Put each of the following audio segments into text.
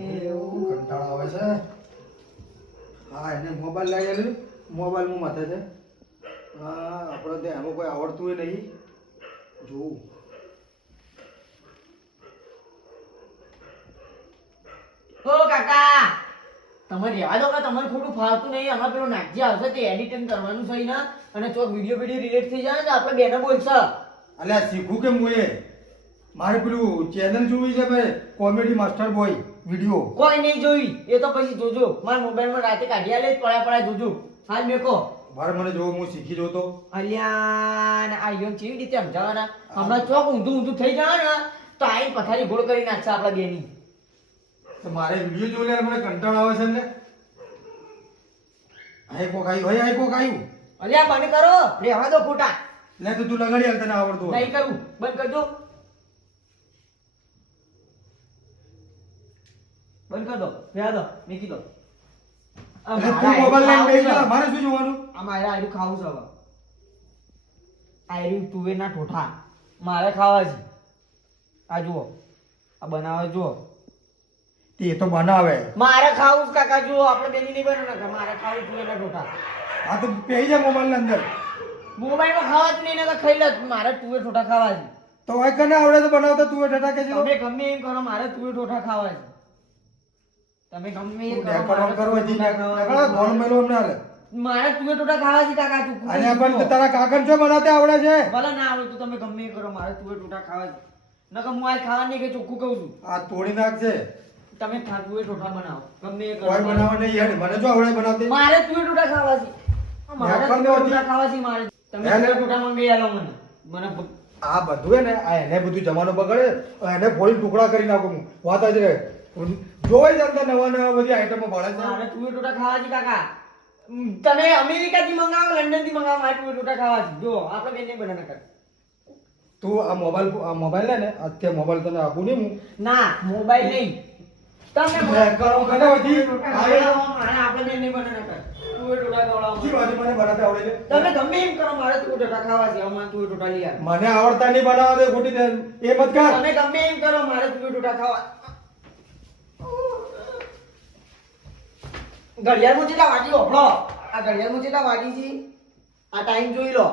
એવું કંટાળો આવે છે. હા એને મોબાઈલ લઈ ગયેલું, મોબાઈલમાં માથે છે. હા આપણે તો એમાં કોઈ આવડતું નહીં. જોવું ઓ કાકા તમે રહેવા દો કે તમને ખોટું ફાવતું નહીં. આમાં પેલો નાગજી આવશે તે એડિટિંગ કરવાનું છે ને, અને ચોક વિડીયો રિલેટ થઈ જાય ને આપણે બેને બોલશે. અલ્યા શીખું કેમ હું? મારે પેલું ચેનલ જોવી છે ભાઈ, કોમેડી માસ્ટર બોય વિડીયો. કોઈ નહીં જોઈ એ તો પછી જોજો. મારા મોબાઈલમાં રાતે કાઢી આલે પડ્યા જોજો. હાલ મેકો મારે મને જોવું, હું શીખી જોતો. અલ્યા ને આ યોન કેવી રીતે સમજાવવાના? હમણાં ચોક ઊંધું થઈ જાય ને તો આઈ પથારી ગોળ કરી નાખશે આપણા બેની. તો મારે વિડીયો જોઈ લે, મને કંટાળો આવે છે ને. આઈ કોક આવ્યું, ભાઈ આઈ કોક આવ્યું. અલ્યા બંધ કરો, રહેવા દો ખોટા. લે તો તું લગાડી હાલ, તને આવડતું હોય. નહીં કરું, બંધ કરજો. બંધ કર દો, રહેવા દો, મૂકી દો. તું મોબાઈલ લઈને બેસી જા, મારે શું જોવાનું? આ મારે આયરું ખાવું છે હવે. આયરું તુવેરના ઠોઠા મારે ખાવા છે. આ જુઓ, આ બનાવે જુઓ. તે તો બનાવે. મારે ખાવું છે કાકા, જુઓ આપણે બેની નહીં બને ને મારે ખાવું તુવેરના ઠોઠા. આ તો પેહી જાય મોબાઈલ ની અંદર. મોબાઈલમાં ખાવા જ નહીં ને ખાઈ લે. મારે તુવે ઠોઠા ખાવા છે. તો હોય કને આવડે તો બનાવતા તું ઠઠા કે તમે ગમે એમ કરો, મારે તુવે ઠોઠા ખાવા છે. તમે ગમે એમ કરો, ડેકોરેટ કરવા જી નકળા ગોળ મેલો અમને હાલે. મારે તુવે ઠોઠા ખાવા છે કાકા. તું અને પણ તારા કાકન છો બનાવતે આવડે છે? ભલે ના આવડે તો તમે ગમે એમ કરો, મારે તુવે ઠોઠા ખાવા છે. નકર હું આ ખાવા નહીં કે ચોખ્ખું કહું છું. આ તોડી નાખજે. તમે તુવે ઠોઠા બનાવો ગમે એ કરો. કોઈ બનાવવા નહીં યાર, મને જો આવડે બનાવતે. મારે તુવે ઠોઠા ખાવા છે. મારે તુવે ઠોઠા ખાવા છે. મારે તમે તુવે ઠોઠા મંગાઈ આલો મને. મને આ બધું હે ને, આ એને બધું જમાનો બગડે, એને ફોડી ટુકડા કરી નાખું હું. વાત જ રે જોઈ જ અંદર નવા બધી આઈટમો મળે છે. મારે તુવે ઠોઠા ખાવા છે કાકા. તમે અમેરિકાથી મંગાવો, લંડનથી મંગાવો, મારે તુવે ઠોઠા ખાવા છે. જો આપણે બેને બનાના કર. તું આ મોબાઈલ લે ને, અત્યારે મોબાઈલ તને આપું નહીં હું. ના મોબાઈલ નહીં. તમે કરો કને વધી મારે આપણે બેને બનાના કર. તુવે ઠોઠા ખવડાવો. જી બાજુ મને બનાવતે આવડે છે. તમે ગમે એમ કરો, મારે તુવે ઠોઠા ખાવા છે. અમારે તુવે ઠોઠા લઈ આવો. મને આવડતા નહીં બનાવવા દે ખોટી દે એ મત કર. તમે ગમે એમ કરો, મારે તુવે ઠોઠા ખાવા. ઘડિયાળમાં કેટલા વાગી હોભળો. આ ઘડિયાળમાં કેટલા વાગી છે? આ ટાઈમ જોઈ લો.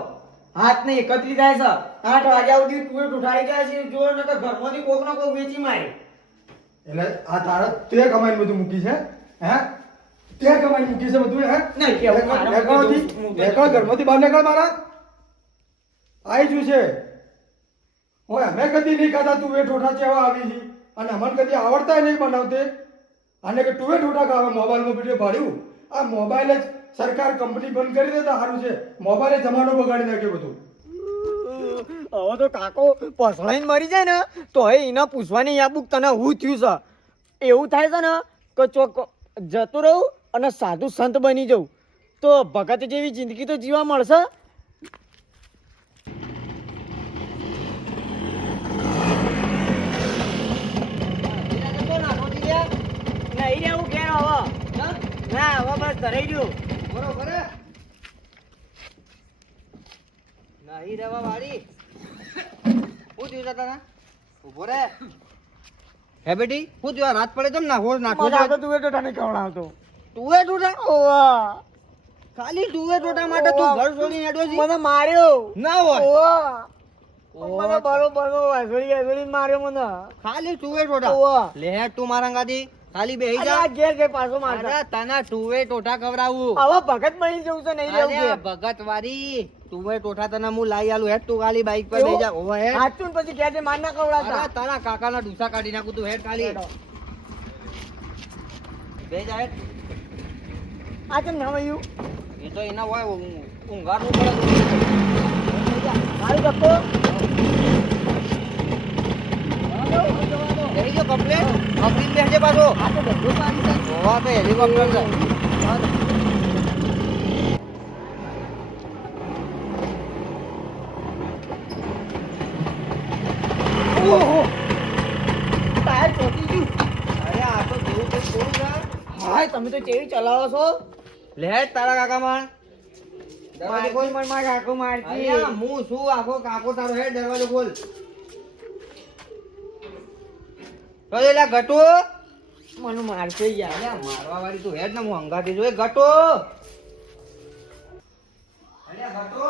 હાથ ને 31 થાય છે. 8 વાગ્યા સુધી તુવે ઠોઠાઈ ગયા છે. જો ને કે ઘરમાંથી કોક ના કોક વેચી મારે. એટલે આ તારા તે કમાઈને બધું મૂકી છે? હે તે કમાઈને મૂકી છે બધું? હે નહીં કેવું મારે નીકળ ઘરમાંથી બહાર નીકળ મારા. આઈ શું છે? ઓય અમે કદી નહીં ખાતા તું એ ઠોઠા ચેવા આવી છે, અને અમને કદી આવડતા નહીં બનાવતે. અને કે તું એ ઠોઠા ખાવા મોબાઈલમાં વિડીયો પાડ્યું. આ મોબાઈલ જ સરકાર કંપની બંધ કરી દે તો સારું છે. મોબાઈલે જમાનો બગાડી નાખ્યો બધું. હવે તો કાકો પસળાઈને મરી જાય ને તો હવે એના પૂછવાની યાબુક તને હું થયું છે. એવું થાય છે ને કે ચોક જતું રહું અને સાધુ સંત બની જવું તો ભગત જેવી જિંદગી તો જીવા મળશે. નહીં રહેવું ઘેર હવે. ના હવે બસ ધરાઈ ગયું. બરોબર હે? નહીં રહેવા વાળી શું થયું તને? ઉભો રે. હે બેટી શું થયું? રાત પડે તો નાખો નાખો. તુવે ટોટા નહીં ખવડાવતો. તુવે ટોટા? ઓવા ખાલી તુવે ટોટા માટે તું ઘર છોડીને હેડ્યો છે? મને માર્યો. ના હોય. ઓવા મને બરોબર વાસળી માર્યો મને. ખાલી તુવે ટોટા? ઓવા લે તું મારા ગાડી ખાલી બેહી અરે જા. આ ઘેર ઘેર પાછો મારતા. અરે તને તુવે ટોટા ખવડાવું. હવે ભગત બની જવું છે. નહીં રહેવું અરે છે. ભગત વાળી તુવે ટોટા તને હું લાઈ આલું. હેડ તું ખાલી બાઈક પર બેહી જા. ઓવે હેડ. હાચું ને પછી ઘેર જઈને માર ના ખવડાવતા. અરે તારા કાકાના ડૂસા કાઢી નાખું. તું હેડ ખાલી બેહી જા. હેડ. આ કેમ ના વયું? એ તો એના હોય ઊંઘાડવું પડે. મારું ધક્કો. બેહી ગયો કમ્પ્લેટ. કમ્પ્લીટ બેસજે પાછો. આ તો ધક્કો સારી છે. હોવા તો હેલિકોપ્ટર છે. ઓહો ટાયર ચોટી ગયું. અરે આ તો જેવું તો થોડું છે. હાય તમે તો કેવી ચલાવો છો? લે તારા કાકા માં મારી કોઈ મન માં કાકો મારતી. અરે હું શું આખો કાકો તારો હેડ દરવાજો ખોલ. તો એલા ગટુ મને મારશે યાર. અલ્યા મારવા વાળી તું હેડ ને હું હંગાતી જોઈ ગટો અલ્યા ગટો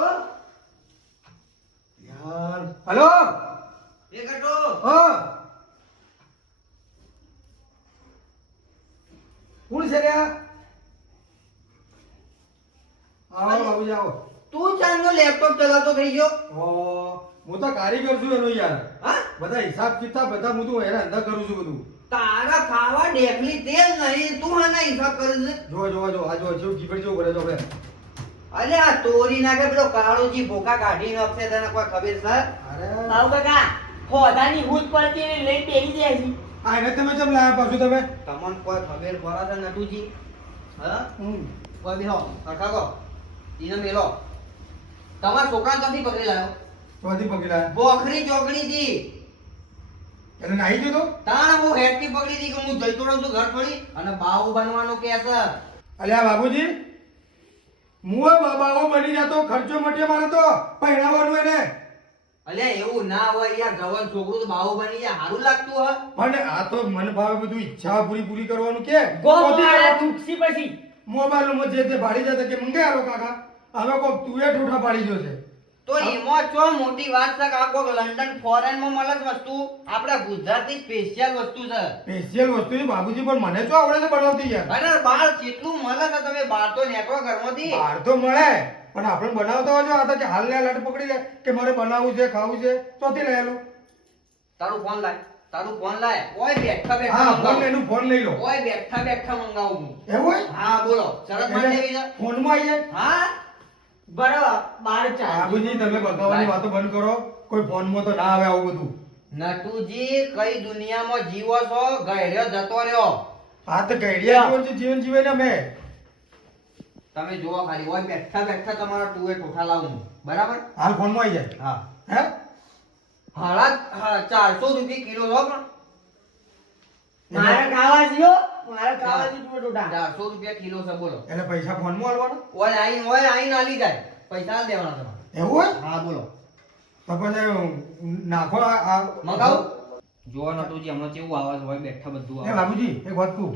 યાર હલો એ ગટો હા કોણ છે રે આ? આવો બાબુજી આવો. તું ચાંદનો લેપટોપ ચલાવતો થઈ ગયો હું તો કારીગર છું એનો યાર. હા બધા હિસાબ કિતાબ બધા હું તો એના અંદર કરું છું બધું. તારા ખાવા ડેકલી તેલ નહીં તું આના હિસાબ કરે છે જો આ જો જેવું કીપડ જેવું કરે છે આપણે. અલ્યા તોરી નાખે પેલો કાળોજી ભોકા કાઢી નાખશે તને કોઈ ખબર છે અરે બાબુ કાકા ખોદાની હૂટ પડતી એને લઈ પહેરી જાય છે. આ એને તમે કેમ લાયા પાછું તમે? તમને કોઈ ખબર પડે છે નટુજી હા હમ. કોઈ બેહો અઠાકો ઈને મેલો તમારા છોકરાને ક્યાંથી પકડી લાયો ચોથી પકડી લાયા. બોખરી ચોકડી થી એને નાહી ગયો તો? તાણ હું હેડથી પકડી હતી કે હું જઈતો રહું છું ઘર છોડી અને બાહુ બનવાનું કે છે અલ્યા બાબુજી હું બાબો બની જતો ખર્ચો મટે મારે તો પહેરાવાનું એને. અલ્યા એવું ના હોય યાર જવાન છોકરું તો બાહુ બની જાય સારું લાગતું હ પણ આ તો મન ભાવે બધું ઈચ્છા પૂરી કરવાનું કે ગોપાળા થૂકસી પછી મોબાઈલમાં જે તે ભાડી જતા કે મંગે આલો કાકા હવે કોક તું એ ઠોઠા પાડી જશે. તો એમાં ચો મોટી વાત છે કે આ કોક લંડન ફોરેન માં મળે છે વસ્તુ આપડા ગુજરાતની સ્પેશિયલ વસ્તુ છે સ્પેશિયલ વસ્તુ છે બાબુજી પણ મને તો આવડે છે બનાવતી યાર. અરે બહાર કેટલું મળે છે તમે બહાર તો નીકળો ઘરમાંથી બહાર તો મળે પણ આપણે બનાવતા હોય આ તો કે હાલ ને હાલ પકડી લે કે મારે બનાવવું છે ખાવું છે ચોથી લઈ આલું. તારું ફોન લાય ઓય બેઠા હા બેઠા ફોન એનું ફોન લઈ લો. ઓય બેઠા બેઠા મંગાવું હું એવું હોય? હા બોલો શરત માન દેવી છે ફોનમાં આવી જાય. હા બરાબર બાર ચાર બાબુજી તમે બગાવવાની વાતો બંધ કરો. કોઈ ફોનમાં તો ના આવે આવું બધું. નટુજી કઈ દુનિયામાં જીવો છો ગયડ્યો જતો રહ્યો આ તો ગઈડિયા જીવન જીવે ને અમે. તમે જોવો ખાલી ઓય બેઠા બેઠા તમારા ટુએ ટોઠા લાવું હું. બરાબર હાલ ફોનમાં આવી જાય. હા હે 450 રૂપિયા કિલો છો પણ મારે ખાવા જીઓ મારે ખાવા જી તું ટોટા 400 રૂપિયા કિલો છે બોલો એટલે પૈસા ફોનમાં આલવાના? ઓય આઈ નાલી જાય પૈસા આલ દેવાના તમારે એવું હોય? હા બોલો તો પછી નાખો આ મંગાવું જોવા નટુજી હમણાં કેવું આવાજ હોય બેઠા બધું એ આવે બાબુજી એક વાત કહું.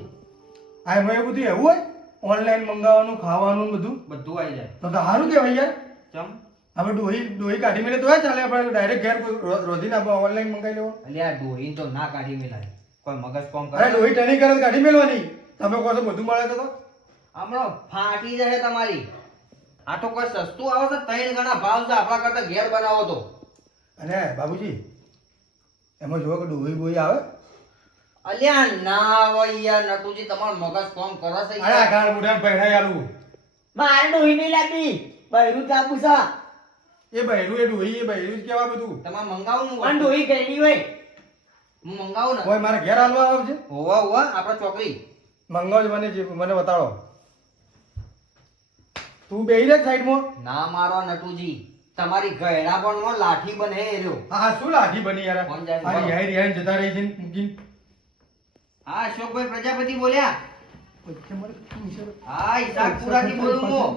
આ એમાં એ બધું એવું હોય ઓનલાઈન મંગાવવાનું ખાવાનું ને બધું બધું આવી જાય તો સારું કહેવાય યાર. ચમ આપણે ડોહી કાઢી મેલે તો હોય ચાલે આપણે ડાયરેક્ટ ઘેર રોધીને આપણે ઓનલાઈન મંગાવી લેવાનું. અલ્યા ડોહીન તો ના કાઢી મેલાય કોઈ મગજ કામ અરે કરે ડોહી ટણી કરે તો કાઢી મેલવાની. તમે કહો છો બધું મળે તો હમણાં ફાટી જશે તમારી આ તો કોઈ સસ્તું આવે છે 3 ગણા ભાવ છે આપણા કરતા ઘેર બનાવો તો અને બાબુજી એમાં જોવો કે ડોહી બોહી આવે. અલ્યા ના હોય યાર નટુજી તમારું મગજ કામ કરે છે અરે આ યાર. ગાળ બુઢાને પહેરાઈ આલું. મારે ડોહી નહીં લાગતી બૈરું કાપુ છે એ બહેરું જ કહેવાય બધું. તમારે મંગાવું અને હું ડોહી ગયેલી હોય હું મંગાવું ને હોય મારે ઘેર હાલવા આવે છે. હોવા આપણા ચોકડી મંગાવજો મને બતાડો. તું બેહી રે સાઈડમાં. ના મારો નટુજી તમારી ગયડાપણમાં લાઠી બને એ રહ્યો આ શું લાઠી બની યાર? કોણ જાય? આ રિહાઈ જતા રહી છે ને મૂકીને. હા અશોકભાઈ પ્રજાપતિ બોલ્યા પછી મારે શું છે? હા હિસાબ પૂરાથી બોલું હું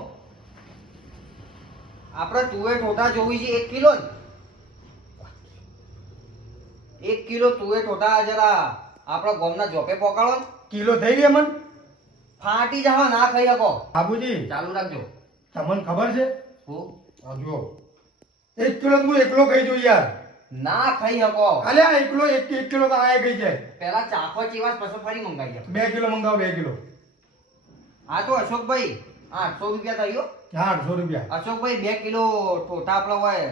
આપણે તુવે ટોટા જોવી છે 1 કિલો 1 કિલો તુવે ટોટા જરા આપણા ગામના જોપે પોકાળો કિલો થઈ ગયા મન? ફાટી જાવ ના ખાઈ શકો બાબુજી ચાલુ રાખજો તમને ખબર છે? હું આ જુઓ 1 કિલો હું એકલો ખાઈ જોઉં યાર. ના ખાઈ શકો અલ્યા એકલો એક કિલો તો આ ખાઈ જાય. પેલા ચાખો ચીવાસ પછી ફરી મંગાવી આપો 2 કિલો મંગાવો 2 કિલો. હા તો અશોકભાઈ 800 રૂપિયા થયો હા 800 રૂપિયા. અશોકભાઈ 2 કિલો ટોટા આપણા હોય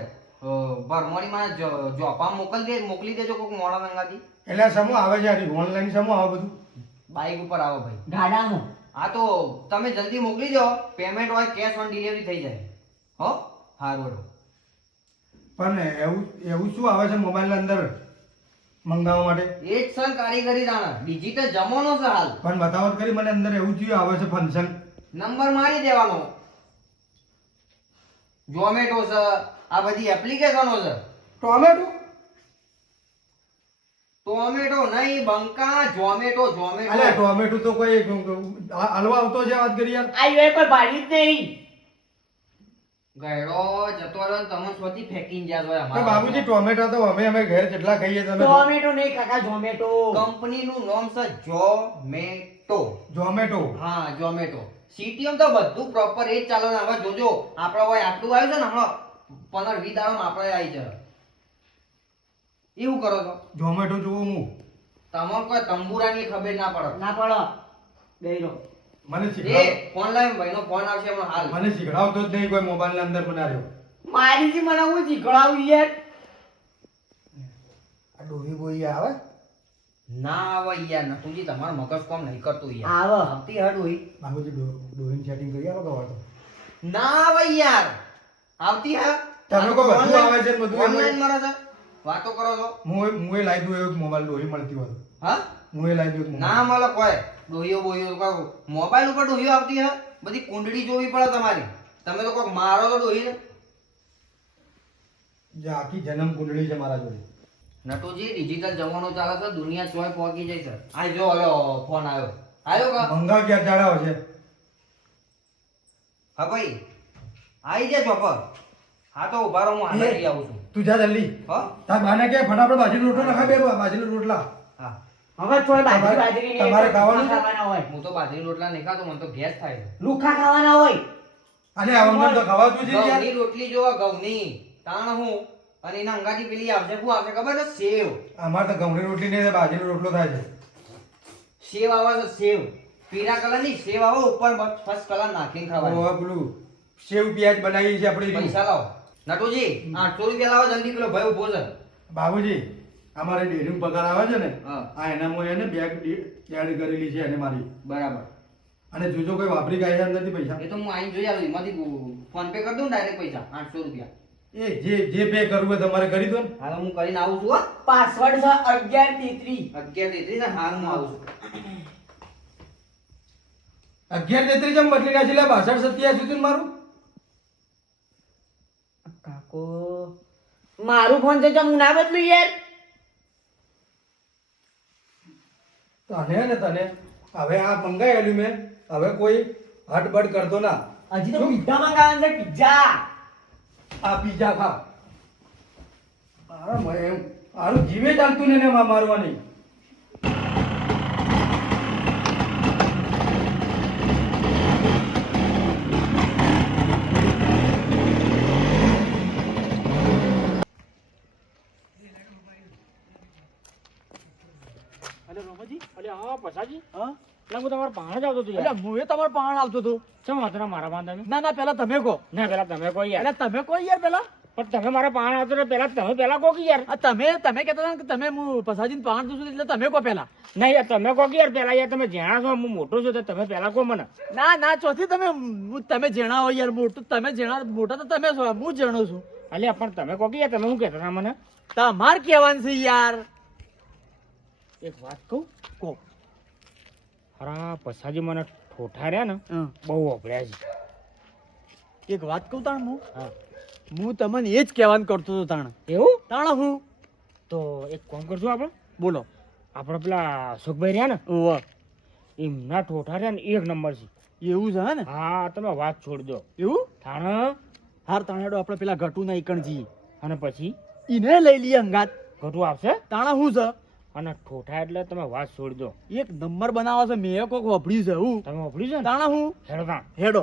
ભરમણીમાં જોપા મોકલી દેજો કોઈક મોડા મંગાતી એટલે સમૂહ આવે છે ઓનલાઈન સમૂહ આવે બધું. બાઈક ઉપર આવો ભાઈ ગાડામાં હા તો તમે જલ્દી મોકલી દો પેમેન્ટ હોય કેશ ઓન ડિલિવરી થઈ જાય હો હારું પણ એવું શું આવે છે મોબાઈલ અંદર મંગાવવા માટે? એ જ સર કારીગરી જાણે ડિજિટલ જમાનો છે હાલ પણ બતાવો તો ખરી મને અંદર એવું થયું આવે છે ફંક્શન. નંબર મારી દેવાનો ઝોમેટો છે આ બધી એપ્લિકેશનો છે ટોમેટો ટોમેટો નહીં બંકા ઝોમેટો અલ્યા ટોમેટો તો કોઈ હલવા આવતો છે વાત કરી યાર. આ કોઈ ભાડી જ નહીં ગયડો જતો રહ્યો ને તમે સ્વતી ફેંકીને જ્યાં હોય તો અમારા બાબુજી ટોમેટો તો અમે ઘેર કેટલા ખાઈએ તમે ટોમેટો નહીં કાકા ઝોમેટો. કંપનીનું નામ છે ઝોમેટો. ઝોમેટો હા ઝોમેટો. સિટીમાં તો બધું પ્રોપર એ જ ચાલે ને. હવે જોજો આપણે હોય આટલું આવ્યું છે ને હમણાં 15-20 દાડામાં આપણે આવી જાય. એવું કરો છો ઝોમેટો જોઉં હું તમને કોઈ તંબુરાની ખબર ના પડે. ના પડો બેરો. મને એ શીખડાવ ફોન લાવીને ભાઈનો ફોન આવશે હમણાં હાલ. મને શીખડાવતો જ નહીં કોઈ મોબાઈલ ની અંદર બનાવ્યો મારી થી મને હું શીખડાવું યાર. આ ડોહી બોઈ આવે ના આવે યાર નટુજી તમારું મગજ કોમ નહીં કરતું યાર. આવે. આવતી હડ હોય બાબુજી ડોહીની સેટિંગ કરી આલો કવા તો ના આવે યાર. આવતી હા તમે કોઈ બધું આવે છે ને બધું ઓનલાઈન મળે છે. વાતો કરો છો. હું એ લાવી દઉં એક મોબાઈલ ડોહી મળતી હોય હા હું એ લાવી દઉં ના મળે કોઈ ડોહીઓ બોહીઓ કોઈ મોબાઈલ ઉપર ડોહીઓ આવતી હે. બધી કુંડળી જોવી પડે તમારી. તમે તો કોઈક મારો તો ડોહીને. જે આખી જન્મ કુંડળી છે મારા જોડે નટુજી ડિજિટલ જમાનો ચાલે છે. દુનિયા ચોય પહોંચી જાય છે. આ જો હલો ફોન આવ્યો. આવ્યો કા? મંગા ક્યાં ચાડાવ છે હા ભાઈ આવી જાય ચોપર. હા તો ઉભા રહો હું આને લઈ આવું છું. તું જા જલ્દી હા તાર બાને કે ફટાફટ બાજરીનો રોટલો નખા બે બાજરીનો રોટલા હા હવે થોડી બાજરી તમારે- બાજરી નહીં, તમારે લુખા ખાવાનું છે? ખાવાના હોય. હું તો બાજરી રોટલા નહીં ખાતો. મને તો ગેસ થાય છે. લુખા ખાવાના હોય. અને આ વંગર તો ખવાતું છે યાર ઘઉંની રોટલી જોવા ઘઉંની તાણ હું અને એના અંગાથી પેલી આવશે શું આવશે ખબર છે? સેવ. અમારે તો ઘઉંની રોટલી નહીં બાજરીનો રોટલો થાય છે સેવ આવે છે સેવ. પીળા કલરની સેવ આવે ઉપર ફર્સ્ટ કલર નાખીને ખાવાની. હવે પેલું સેવ પ્યાજ બનાવી છે આપણે પૈસા લાવો નટુજી 800 રૂપિયા લાવો જલ્દી. પેલો ભાઈ ઉભો છે. બાબુજી અમારે ડેરી પગાર આવે છે ને હા આ એનામાં એને બેગ એડ કરેલી છે એને મારી બરાબર. અને જોજો કોઈ વાપરી ગયા છે અંદરથી પૈસા એ તો હું આઈને જોઈ આવું. એમાંથી ફોન પે કરી દઉં ડાયરેક્ટ પૈસા 800 રૂપિયા. એ જે પે કરવું હોય તમારે કરી દો ને હાલ હું કરીને આવું છું. હો પાસવર્ડ છે 1133. 11:33 ને હાલ હું આવું છું. 11:33 જેમ બદલી નાખી લે 62-87 સુધી મારું કાકો મારું ફોન છે હું ના બદલું યાર. તને ને તને હવે આ મંગાયેલું મેં હવે કોઈ હટબડ કરતો ના હજી તો પિઝા મંગાવવાનું છે પિઝા. આ પીઝા ખા આરું જીવે ચાલતું ને એને મારવાની અરે રોમાજી, અરે આ પછાજી હા એટલે હું તમારા પાણ જ આવતો હતો એટલે યાર. હું એ તમારો પાણ આવતો હતો. ચમ વાતના મારા પાણ તમે ના ના પેલા તમે કહો. ના પેલા તમે કહો યાર. એટલે તમે કહો યાર પેલા. પણ તમે મારા પાણ આવતો તો પેલા તમે પેલા કહો કે યાર. આ તમે કહેતા હતા ને કે તમે હું પસાજીને પાણ દઉં છું એટલે તમે કહો પેલા. નહીં યાર તમે કહો કે યાર પેલા યાર તમે જાણા છો હું મોટો છું તો તમે પેલા કહો મને. ના ના ચોથી તમે જેણા હોય યાર મોટું તમે જેણા મોટા તો તમે છો હું જેણો છું. અલ્યા પણ તમે કહો કે યાર તમે શું કહેતા હતા મને. તમાર કહેવાનું છે યાર. એક વાત કહું કહો. હરા પછાજી મને ઠોઠા રહ્યા ને હં. બહુ વપરાય છે. એક વાત કહું તાણ હા હું તમને એ જ કહેવાનું કરતો હતો તાણ. એવું તાણ હું તો એક કામ કરશું આપણે બોલો. આપણે પેલા સુખભાઈ રહ્યા ને ઓવા એમના ઠોઠા રહ્યા ને એક નંબર છે. એવું છે હે ને. હા તમે વાત છોડી દો. એવું થાણ હાર તાણેડો આપણે પેલા ઘટુ ના ઈકણ જઈએ અને પછી ઈને લઈ લઈએ અંગાત. ઘટું આવશે તાણા શું છે અને ઠોઠા એટલે તમે વાત છોડી દો. એક નંબર બનાવવા છે મેં કોક વાપર્યું છે હું. તમે વાપર્યું છે ને તાણા હું હેડો તાણ. હેડો.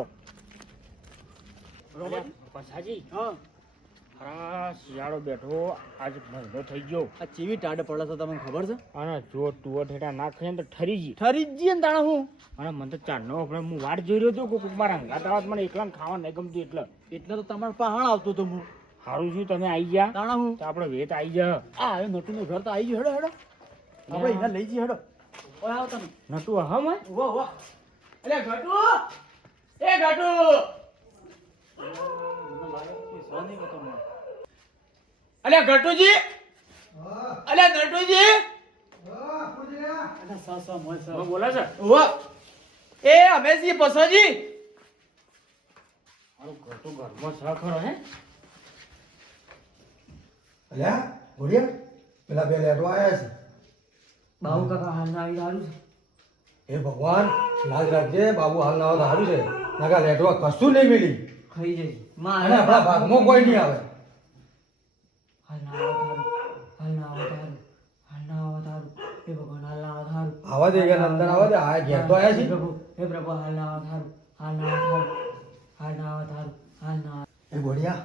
પછાજી હા ખરા શિયાળો બેઠો આજ મહિનો થઈ ગયો આ ચેવી ટાઢ પડે છે તમને ખબર છે. અને જો તુવર ઠેઠા ના ખાઈએ ને તો ઠરી જી. ઠરી જ જઈએ ને તાણા હું. અને મને તો ચારનો આપણે હું વાટ જોઈ રહ્યો હતો કે કોક મારા હંગાત આવત મને એકલા ખાવા નહીં ગમતું એટલે એટલે તો તમારે પાહણ આવતો તો હું. સારું છું તમે આવી ગયા તાણા હું તો આપણે વેત આવી જા. આ હવે નટુનું ઘર તો આવી ગયું. હેડો હેડો આપણે એને લઈ જઈએ હેડો. ઓય આવો તમે. નટુ હા મેં ઉભો ઉભો. અલે ઘટુ એ ઘટુ. અલે ઘટુજી અલે નટુજી. બોલે છે ઉભો. એ અમે છીએ પસોજી. મારું ઘર તો ઘરમાં છે ખરો હે. અલ્યા ઘોડિયા પેલા બે લેટો આયા છે બાબુ કાકા હાલ ના આવી સારું છે. એ ભગવાન લાજ રાખજે બાબુ હાલ ના આવે તો સારું છે નાકા લેટવા કશું નહીં મિલી ખાઈ જઈ અને આપણા ભાગમાં કોઈ નહીં આવે. હાલ ના આવો તારું હાલ ના આવો તારું હાલ ના આવો તારું હે ભગવાન હાલ ના આવો તારું આવા દે યાર, અંદર આવા દે. આ ઘેર તો આયા હે છે. પ્રભુ હે પ્રભુ હાલ ના આવો તારું હાલ ના આવો તારું હાલ ના આવો તારું હાલ ના આવો. એ ગોળિયા,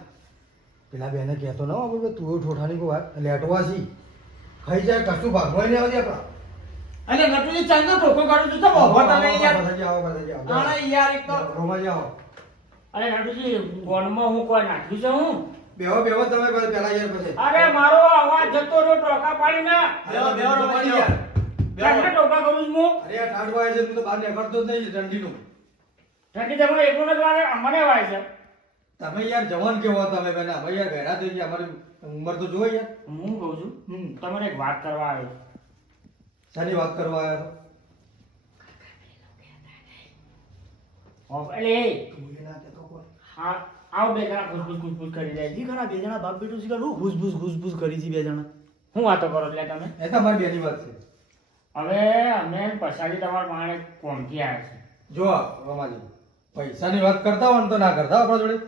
પેલા બેને કહેતો ના આપણે તું ઠોઠાની કોઈ વાત લેટવા છી. ખાઈ જાય કશું ભાગવાય નહીં આવતી આપણા. અલે નટુજી ચાંદો ઠોકો કાઢું છું તો બહો તમે યાર પાછા આવો, પાછા આવો. આના યાર એક તો રોમાજી આવો. અરે નટુજી ગોનમાં હું કોઈ નાખ્યું છે હું બેહો બેહો તમે પેલા યાર પછી. અરે મારો અવાજ જતો રહ્યો ટોકા પાડી ના બેહો બેહો રોમાજી યાર. કેટલા ટોકા કરું છું હું અરે આ ઠાઠવા આવે છે, તું તો બહાર નીકળતો જ નહીં ઠંડીનું. ઠંડી તમને એકલું જ વાગે મને વાય છે તમે યાર જવાન કેવો તમે બેના ભાઈ યાર ઘેડા થઈ ગયા, અમારી ઉંમર તો જોઈ યાર. હું કહું છું તમને એક વાત કરવા આવ્યો શાની વાત કરવા આવ્યા એટલે છો? બોલી ના કહેતો કોઈ. હા આવ બે જણા ખુશબુશ કરી જાય જી ખરા બે જણા બાપ બેટું શીખર હું ઘૂસ કરી છે બે જણા હું વાતો કરો એટલે તમે એ તો અમારી બેની વાત છે. હવે અમે પછાડી તમારા પાણે કોમથી આવ્યા છે જો રોમાજી, પૈસાની વાત કરતા હોય ને તો ના કરતા આપણા જોડે.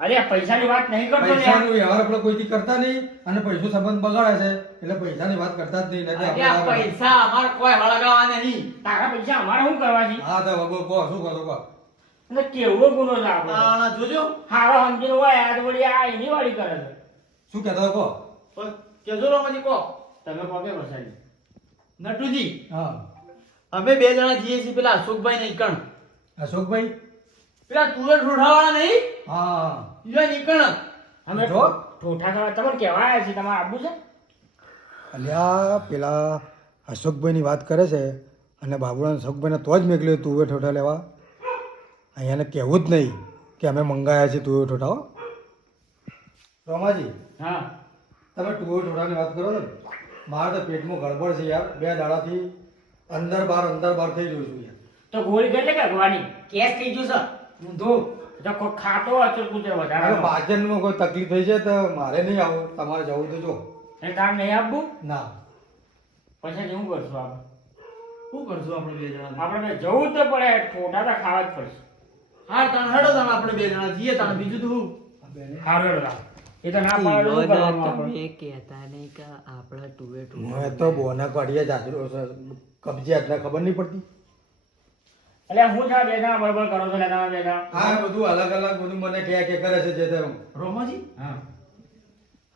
અરે આ પૈસાની વાત નહીં કરતો યાર. પૈસાનો વ્યવહાર આપણે કોઈથી કરતા નહીં અને પૈસો સંબંધ બગાડે છે એટલે પૈસાની વાત કરતા જ નહીં. નથી આપણે આવે. પૈસા અમાર કોઈ હળગાવા નહીં તારા પૈસા અમારે શું કરવા છે હા તો વગો કહો શું કહો કહો. એટલે કેવડો ગુનો છે આપણો જોજો હારો સમજીને હોય આ તો વળી આ એની વાળી કરે છે શું કહેતા કહો. કેજો રોમાજી કો તમે કોકે પછાડી નટુજી હા અમે બે જણા જઈએ છીએ પેલા અશોકભાઈ ને ઈકણ અશોકભાઈ. પેલા તુરત રોઢાવાળા નહીં હા ઈવન ઈકણ અમે જો. ઠોઠા ખાવા તમને કહેવા આવ્યા છીએ તમારે આબુ છે અલ્યા પેલા અશોકભાઈની વાત કરે છે અને બાબુરાવ અશોકભાઈને તો જ મેકલ્યો તુવે ઠોઠા લેવા. અહીંયાને કહેવું જ નહીં કે અમે મંગાયા છે તુવે ઠોઠા. હો રોમાજી, હા તમે તુવે ઠોઠાની વાત કરો છો ને, મારે તો પેટમાં ગડબડ છે યાર. 2 દાડાથી અંદર બહાર થઈ રહ્યું છું યાર. તો ગોળી કેટલી કાઢવાની કેસ થઈ ગયો છે ઊંધો તો કોઈ ખાતો અચર કુચર હવે વધારે પાચનમાં કોઈ તકલીફ થઈ છે તો મારે નહીં આવું, તમારે જવું તો જો. એ કામ નહીં આપવું ના પછી શું કરશું આપણે શું કરશું આપણે બે જણા આપણે જવું જ તો પડે ઠોઠા તો ખાવા જ પડશે હા તાણ હેડો તાણ આપણે બે જણા જઈએ તાણ બીજું તો હું હારું હેડો લાવો. એ તો ના પાડે શું કરવાનું આપણે? કહેતા નહીં કે આપણે ટુવે મેં તો બોના કાઢીએ જાજરો કબજે એટલે ખબર નહીં પડતી. એટલે હું છે બે જણા બરોબર કરો છો એટલે તમે બે જણા હા એ બધું અલગ બધું મને કે કરે છે જે તે. રોમાજી હા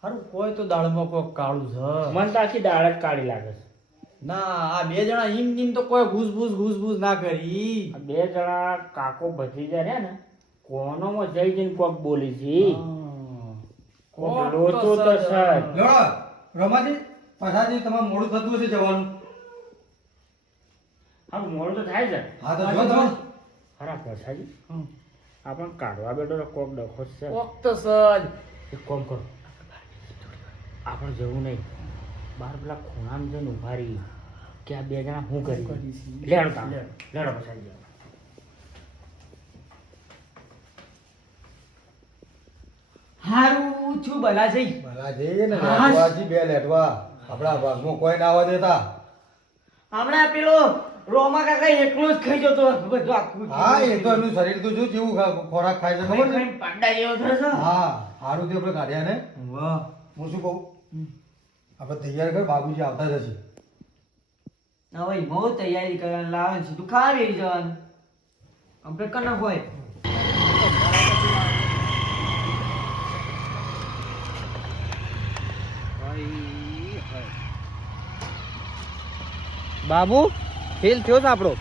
હારું કોઈ તો દાળમાં કોઈ કાળું છે મન તો આખી દાળ જ કાઢી લાગે છે ના આ બે જણા ઈમ તો કોઈ ઘૂસ ના કરી આ બે જણા કાકો ભત્રીજા રહ્યા ને કોનોમાં જઈને કોક બોલી છે કોક લોચો તો છે જ. લો રમાજી, પાછાજી તમારે મોડું થતું હશે જવાનું. હા મોડું તો થાય છે હા તો જો તમે. ખરા પછાજી આપણને કાઢવા બેઠો તો કોક ડખો જ છે વખત સજ એક કામ કરો આપણે જવું નહીં બાર પેલા ખૂણામાં જઈને ઉભા રહી કે આ બે જણા શું કરી લેડો તાણ લેડો પછાડી હારું છું બલા જઈ ભલા જઈએ ને હા. લેટવાજી બે લેટવા આપણા ભાગમાં કોઈ ના આવવા દેતા. હમણાં પેલો રોમા કાકા એકલો જ ખાઈ જતો બધું આખું હા એ તો એનું શરીર તો જો કેવું ખોરાક ખાય છે ખબર છે. પાડા જેવો થયો છે હા સારું તે આપણે કાઢ્યા ને. વાહ હું શું કહું, આપણે તૈયાર કર, બાબુજી આવતા જ હશે. હવે બહુ તૈયારી કરવાનું લાવે છે તું ખાવા બેસી જવાનું આપણે કના હોય બાબુ ફેલ થયો છે આપણો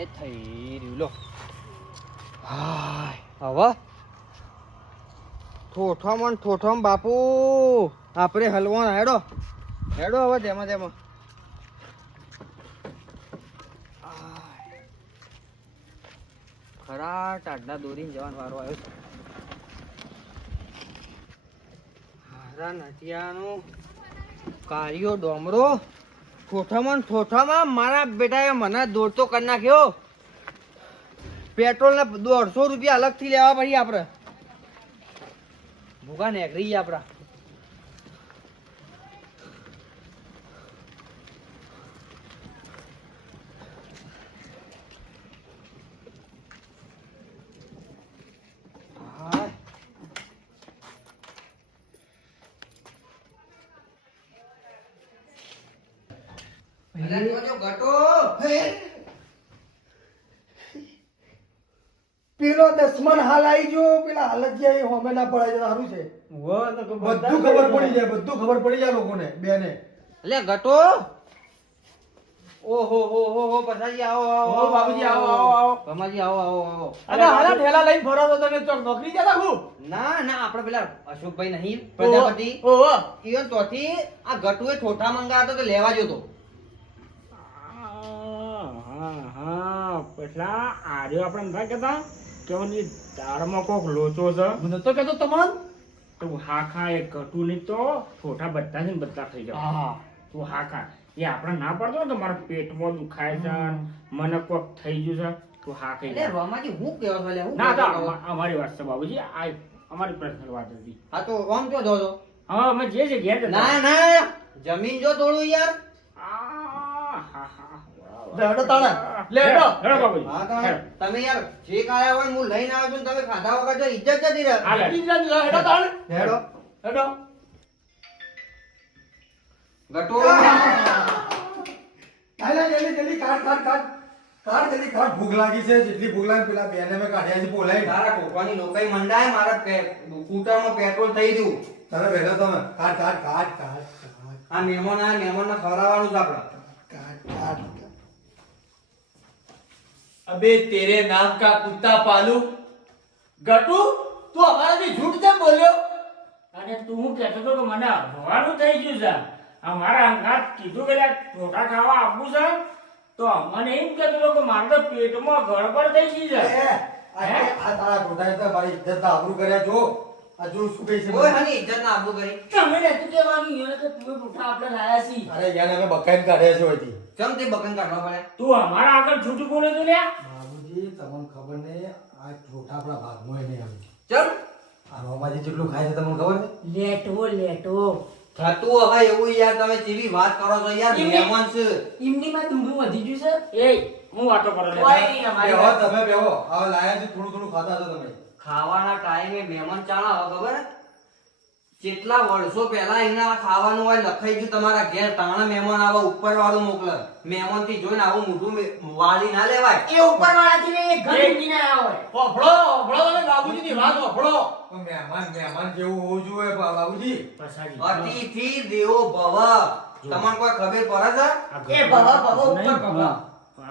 એ થઈ રહ્યું લો હવે ઠોઠમ બાપુ આપણે હલવાન હેડો હેડો હવે તેમાં ખરા ટાઢના દોરીને જવાનો વારો આવ્યો છે. હારા નટિયાનો કાળિયો ડોમરો ઠોઠામાં મારા બેટાએ મને દોડતો કરી નાખ્યો. પેટ્રોલ ના 150 રૂપિયા અલગથી લેવા પડી આપણે. ભૂગા નેકરી આપડા. અલ્યા જોજો ગટો. પેલો દસમન હાલ આવી ગયો, પેલા હાલત જે હોમે ના પડાય છે, સારું છે. બધું ખબર પડી જાય, બધું ખબર પડી જાય લોકોને બેને. અલ્યા ગટો. ઓહો હો હો હો પછાજી આવો આવો ઓ બાબુજી, આવો, આવો, આવો. ભમાજી આવો આવો આવો. અરે હાલા ઠેલા લઈને ફરો તો તમે ચોક નોકરી જતા હું ના ના આપણે પેલા અશોકભાઈ નહીં પ્રજાપતિ ઓહો ઈવન તોથી આ ગટુએ ઠોઠા મંગાવ્યો તો લેવા ગયો તો. હા પેલા આર્યો આપણે નથી કહેતા કે ઓલી દાળમાં કોક લોચો છે મને તો કહેતો તમન તું હા ખા એ કટુ નહીં તો છોટા બધા છે ને બધા થઈ જાવ હા તું હા ખા એ આપણે ના પડતો ને તો મારા પેટમાં દુખાય છે મને કોક થઈ ગયું છે તું હા ખાઈ એટલે જા. રમાજી હું કેવો છો લે હું ના તો કહેતો હતો? અમારી વાત છે બાબુજી આ અમારી પર્સનલ વાત હતી હા તો આમ ક્યો જો છો? હા અમે જે છે ઘેર જતા. ના ના જમીન જો થોડું યાર. લેડો તાણે, લેડો. હેડો બાબુજી હા તો હેડો. તમે યાર જે કાયા હોય ને હું લઈને આવ્યો છું ને તમે ખાધા વગર જો ઇજ્જત જતી રહે. હા, લે. હેડો તાણે, હેડો હેડો. ગટો કાલે જલ્દી જલ્દી કાઢ કાઢ કાઢ કાઢ જલ્દી કાઢ. ભૂખ લાગી છે, જેટલી ભૂખ લાગી પેલા બેને મેં કાઢ્યા છે બોલાવી. તારા ટોપાની લોકાઈ મંડાય મારા સ્કૂટરમાં પેટ્રોલ થઈ ગયું. તમે બેઠો તમે કાઢ કાઢ કાઢ કાઢ કાઢ આ મહેમાન આ મહેમાનને ખવડાવવાનું છે આપણે. કાઢ કાઢ. अबे तेरे नाम का कुत्ता पालू गटू तू हमारा भी झूठ क्यों बोलियो અને તું હું કહેતો હતો કે મને ભવાનું થઈ ગયું છે અમારા અંગાત કીધું કે લ્યા ઠોઠા ખાવા આપવું છે તો મને એમ કહેતો હતો કે મારે તો પેટમાં ગડબડ થઈ ગઈ છે આ તારા ખોટા તો મારી ઇજ્જત ના આબરૂ કર્યા જો. આ જો શું કહે છે કોઈ હાની ઇજ્જત ના આબરૂ કરી. તમે નથી કહેવાનું યાર કે તું ઠોઠા આપણે લાયા છી અરે યાર અમે બકાઈને કાઢ્યા છે હોયથી. ચમ તે બકન કાઢવા પડે? તું અમારા આગળ છૂટું બોલે તો લ્યા બાબુજી તમને ખબર નહીં આ ઠોઠા આપણા ભાગમાં નહીં આવે. ચમ આ રોમાજી જેટલું ખાય છે તમને ખબર છે? લેટો થતું હવે એવું યાર તમે જેવી વાત કરો છો યાર મહેમાન છે. ઇમનીમાં દૂધું વધી ગયું છે એ હું વાતો કરો લે બેહો તમે બેહો. હવે લાયા છે થોડું થોડું ખાતા છો તમે. ખાવાના ટાઈમે મહેમાન ચાણા આવે ખબર હે? કેટલા વર્ષો પહેલા એના ખાવાનું હોય લખાઈ ગયું તમારા ઘેર તાણા મહેમાન આવે ઉપર વાળું મોકલે. મહેમાન થી જોઈને આવું મોઢું વાળી ના લેવાય. એ ઉપર વાળાથી ને ઘર મૂકીને આયા હોય હોફળો હોફળો તમે બાબુજીની વાત હોફળો પણ મહેમાન મહેમાન જેવું હોવું જોઈએ બાબુજી. પછાડી અતિથિ દેવો ભવ. તમને કોઈ ખબર પડે છે? એ ભવા ઉપર ભવા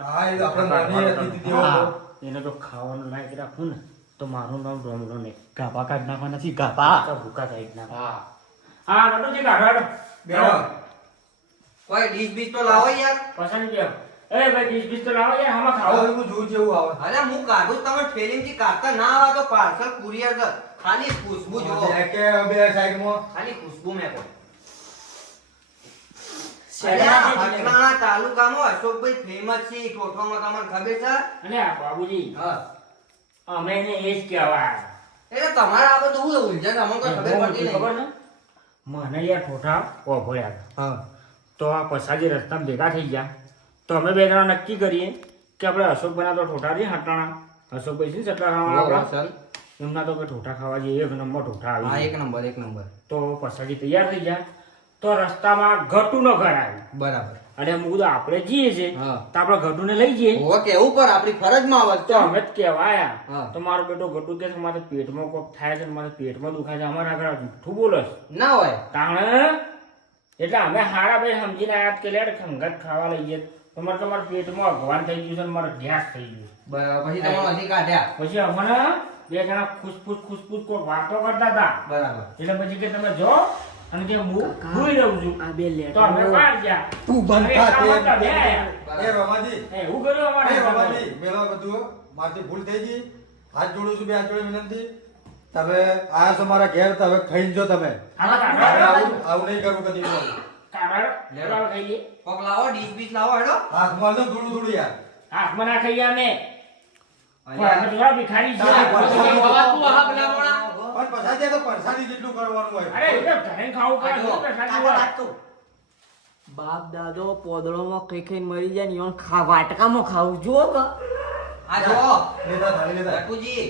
હા એ આપણે મોની અતિથિ દેવો હા, ભવ. એને તો ખાવાનું લાયક રાખું ને તો મારું નામ રોમલો નહીં ગાપા કાઢ નાખવા નથી ગાપા ભૂકા કાઢી નાખ હા હા રડુજી કાઢો બેહો. કોઈ ડીશ બીશ તો લાવો યાર. પસંદ ગયો એ ભાઈ ડીશ બીશ તો લાવો યાર આમાં ખાઓ ખાવો એવું જોવું જેવું આવે. અરે હું કાઢું તમે ફેલિંગથી કાઢતા ના આવે તો પાર્સલ કુરિયર છે. ખાલી ખુશ્બુ જોવો. બે કે બે સાઈડમાં. ખાલી ખુશ્બુ મેકો. શેડા છે અથાણા તાલુકામાં અશોકભાઈ ફેમસ છે ઈ ઠોઠોમાં તમને ખબર છે? અને આ બાબુજી હા. અમે એને એ જ કહેવાય એટલે તમારે આ બધું હું ઉલઝન અમને કોઈ ખબર પડતી ખબર નહીં. છે મને યાર ઠોઠા ઓભળ્યા હા. તો આ પછાજી રસ્તા ભેગા થઈ ગયા તો અમે બે જણા નક્કી કરીએ કે આપણે અશોકભાઈના તો ઠોઠા છે હટાણા અશોકભાઈ છે ને સટલા ખાવાના આપણા એમના તો કે ઠોઠા ખાવા જઈએ એક નંબર ઠોઠા હા આવી એક નંબર એક નંબર. તો પછાજી તૈયાર થઈ ગયા તો રસ્તામાં ઘટુનો ઘર આવ્યું બરાબર. અને હું કીધું આપણે જઈએ છીએ હા. તો આપણે ઘટુને લઈ જઈએ ઓવે કેવું પર આપણી ફરજમાં આવે તો અમે જ કહેવાયા હા. તો મારો બેટો ઘટુ કે છે મારે પેટમાં કોક થાય છે ને મારે પેટમાં દુખાય છે અમારા આગળ જૂઠું બોલે છે ના હોય. તાણે એટલે અમે હારા ભાઈ સમજીને આયા કે લેડ ખંગત ખાવા લઈએ તમારે તમારા પેટમાં ભગવાન થઈ ગયું છે ને મારે ગેસ થઈ ગયું બરાબર. પછી તમે હજી કાઢ્યા. પછી અમને બે જણા ખુશપુશ કોઈ વાતો કરતા હતા બરાબર. એટલે પછી કે તમે જો અને કે હું ભૂઈ રહું છું આ બે તો અમે બહાર ગયા તું બંધ થા અરે, કામ હતા, બે તે. આયા. એ રમાજી એ હું કર્યું એ અમારે રમાજી મેલો બધું મારથી ભૂલ થઈ ગઈ. હાથ જોડું છું બે હાથ જોડે વિનંતી. તમે આયા છો મારા ઘેર તો હવે ખાઈને જો તમે. આમાં હવે કાઢો આવું નહીં કરું કદી હું. કાઢો લેવા ખાઈએ કોક લાવો ડીશ બીશ લાવો હેડો. હાથમાં તો થોડું થોડું યાર. હાથમાં ના ખાઈએ અમે અલ્યા. અમે તો થોડા ભિખારી છીએ. તારે પરસાદી તું આ ભલામણા. પણ પછાડી તો પરસાદી જેટલું કરવાનું હોય. અરે એ તો ઘરે ખાવું પડે શું પ્રસાદી હોય? બાપ દાદો પોદળોમાં કઈ કઈ મરી જાય ને ઈવન વાટકામાં ખાવું જુઓ કે આ જો લેતા થાળી લેતા. રઘુજી,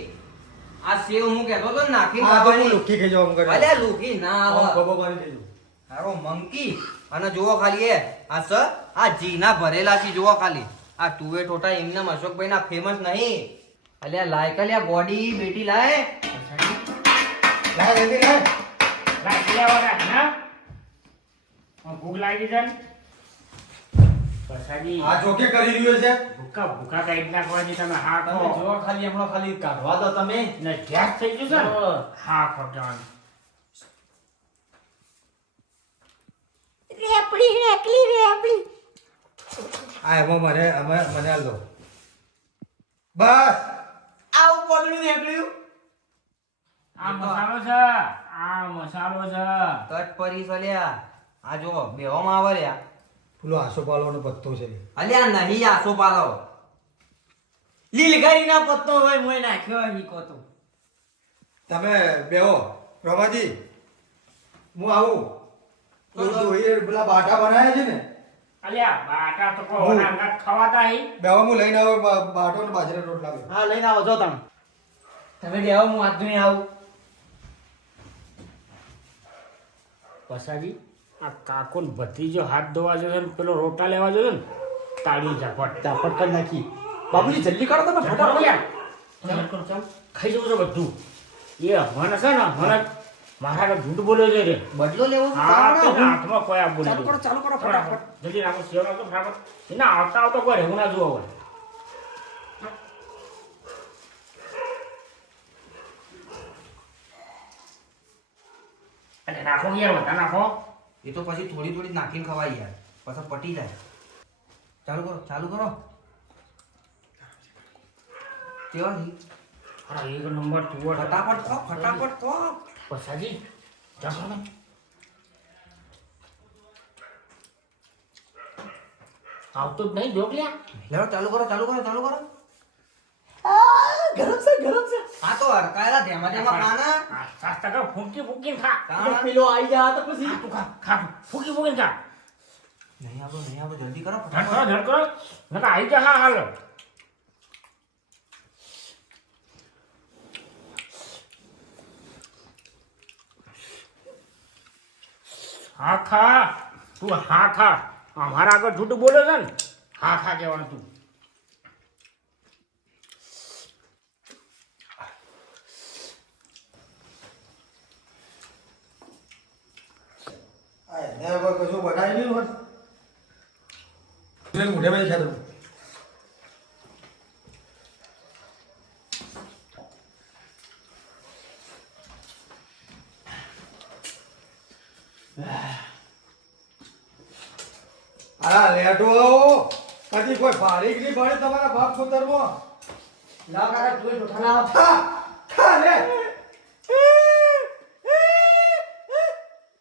આ સેવ હું કહેતો તો ને નાખીને આ તો હું ખાવાની. લુખી ખાઈ જવા એમ કરે. અલ્યા લુકી ના આમ આવે. ખભો મારી દેજો. હારો મંકી. અને જુઓ ખાલી આ જીના ભરેલા છે જુઓ ખાલી આ તુવે ટોટા એમને અશોકભાઈ ના ફેમસ નહીં અલ્યા લાય કલ્યા બોડી બેટી લાય લાય રેડી લાય રાખી લેવા રાખ ના ભૂખ લાગી છે ને? પછાડી આ જોકે કરી રહ્યો છે ભૂખા ભૂખા કાઢી નાખવાની તમે હા તમે ખો જો ખાલી હમણાં ખાલી કાઢવા દો તમે ને ગેસ થઈ ગયું છે ને હા ખોટાવાનું આ એમાં મને આલ દો બસ આવું પગલું નીકળ્યું આ મસાલો છે આ મસાલો છે કટ પરી સલ્યા આ જો બેવામાં આવે લ્યા પેલો આસોપાલવાનો પત્તો છે અલ્યા નહીં આસો પાલો લીલગારીના પત્તો હોય મોય નાખ્યો હોય હીકો તો તમે બેહો પ્રભાજી હું આવું પેલા બાટા બનાવ્યા છે ને અલ્યા બાટા તો કોના નત ખવાતા હી બેહો હું લઈને આવું બાટો ને બાજરા રોટલા બે હા લઈને આવો જો તમે બેહો હું આજ નહીં આવું પછાડી આ કાકો ને ભત્રીજો હાથ ધોવા જશે ને પેલો રોટા લેવા જશે ને તાળી ઝાપટ ઝાપટ કરી નાખી બાબુજી જલ્દી કરો તમે ચાલ ફટાફટ યાર. ચાલ કરો, ચાલ. ખાઈ જવું છે બધું એ મને છે ને મને મારા આગળ જૂઠ બોલ્યો છે રે બદલો લેવો છે હા તાવડો? તો હાથમાં કોઈ આ બોલી ચાલુ કરો ફટાફટ જલ્દી રાખો સેવ રાખો ફટાફટ એના આવતા આવતા કોઈ રહેવું ના જોવા હોય અરે નાખો યાર બધા નાખો એ તો પછી થોડી થોડી નાખીને ખવાય યાર પછી પટી જાય ચાલુ કરો કેવા છે? અરે એક નંબર તુવર ફટાફટ ખો પછાજી જાઓ ને આવતો જ નહીં જોક લ્યા લેવો ચાલુ કરો ગરમ છે આ તો અડકાયેલા ધેમાં ખાના આ સાસ્તા કા ફૂંકી ફૂંકી ખા કાણા. પેલો આવી જા તો પછી તું ખા ખા ફૂંકી ફૂંકી ખા નહીં આવો જલ્દી કરો ધડ કરો નકા આવી જા હા હાલ હા ખા તું હા ખા અમારા આગળ જૂઠું બોલે છે ને હા ખા કહેવાનું તું એને વગર કશું બનાવી નહીં હોત મોઢે ભાઈ છે અરે લેટો કદી કોઈ ભારી નહીં પડે તમારા બાપ ખોતરમાં ના કાકા તું ઉઠા લાવ ખા લે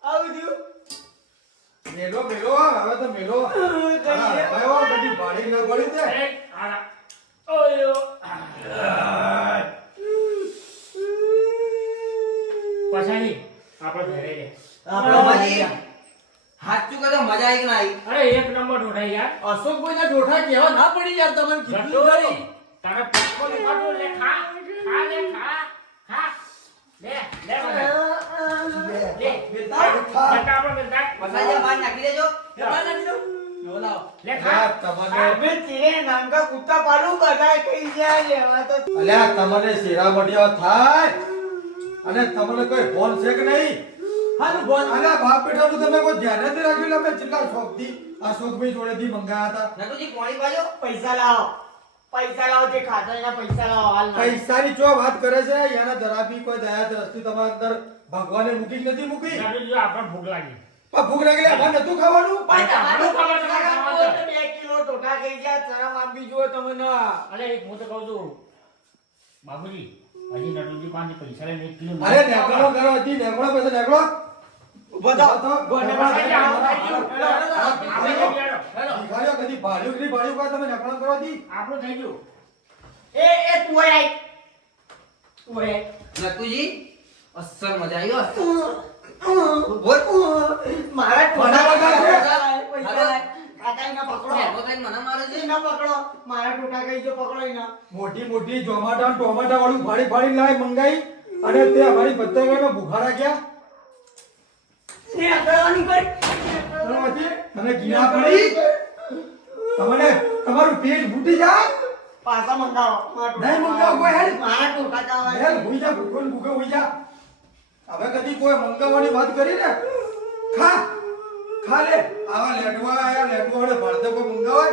આવું થયું મેલો હવે તો મેલો કયો બધી ભારી ન પડી તે એ આ ઓયો પછાડી આપણે ઘરે રે પ્રભાજી, હાથ ચૂકે તો મજા આવી કે ના આવી? અરે એક નંબર ઢોઢાઈ યાર અશોકભાઈ ના ઢોઠા કેવા ના પડી યાર તમને કીધું ગટુ, ખરી. તારે પક્કો દેખાતું લે ખા લે ખા લે બધા. લે બેટા આપણે બેટા મસાલા બહાર નાખી દેજો જો લાવો. લે ખા તમને અબે તેરે નામ કા કુત્તા પાલू બધાય કઈ જાય લેવા તો અલ્યા તમને શેરા મઢિયા થાય અને તમને કોઈ ફોન છે કે નહીં હાલું બોલ અલ્યા બાપ બેટાનું તમે કોઈ ધ્યાન જ નહીં રાખ્યું એટલે અમે કેટલા શોખથી આ શોખભાઈ જોડેથી મંગાયા હતા નટુજી પાણી પાજો પૈસા લાવો જે ખાતા એના પૈસા લાવો હાલ ના. પૈસાની ચો વાત કરે છે યાના ધરાબી કોઈ દયા દ્રષ્ટિ તમારા અંદર ભગવાને મૂકી કે નથી મૂકી જાડુ જો આપણને ભૂખ લાગી પણ ભૂખ લાગી અમારે નતું ખાવાનું પણ તમારું ખબર ખબર તમારે કાકા ખાવા તો 2 કિલો ટોટા ખાઈ ગયા શરમ આપી જુઓ તમને અરે એક હું તો કહું છું બાબુજી હજી નટુજી પાસે પૈસા લઈને 1 કિલો અરે નેકળો કરો હતી નેકળો પૈસા નેકળો બધા ગોને પછાડી આવો, આપણે થઈ ગયું. ભિખારીઓ કદી ભાડ્યું કે નહીં ભાડ્યું કોઈ તમે નેકળો કરો હતી આપણું થઈ ગયું એ તું આય નટુજી અસલ મજા આવી બોલ મારા મને વગાડ છે. પૈસા કાકા એના પકડો ભેગો થઈને મને મારે છે એના પકડો મારા ટોટા કઈ જો પકડો એના મોટી મોટી ટોમાટા વાળું ફાડી ફાડી લાવી મંગાઈ અને તે અમારી પત્તરગામાં ભૂખા રાખ્યા ને આગળવાની કર શરમ હતી? તને ઘીના પડી? તમને તમારું પેટ ફૂટી જાય? પાછા મંગાવો નહીં મંગાવો કોઈ હેડ. મારા ટોટા ખાવા હેલ, હોઈ જા, ભૂખો ને ભૂખો હોઈ જા. હવે કદી કોઈ મંગાવવાની વાત કરી ને ખા લે. આવા લેટવા આયા લેટવા વડે ભળતે કોઈ મંગાવાય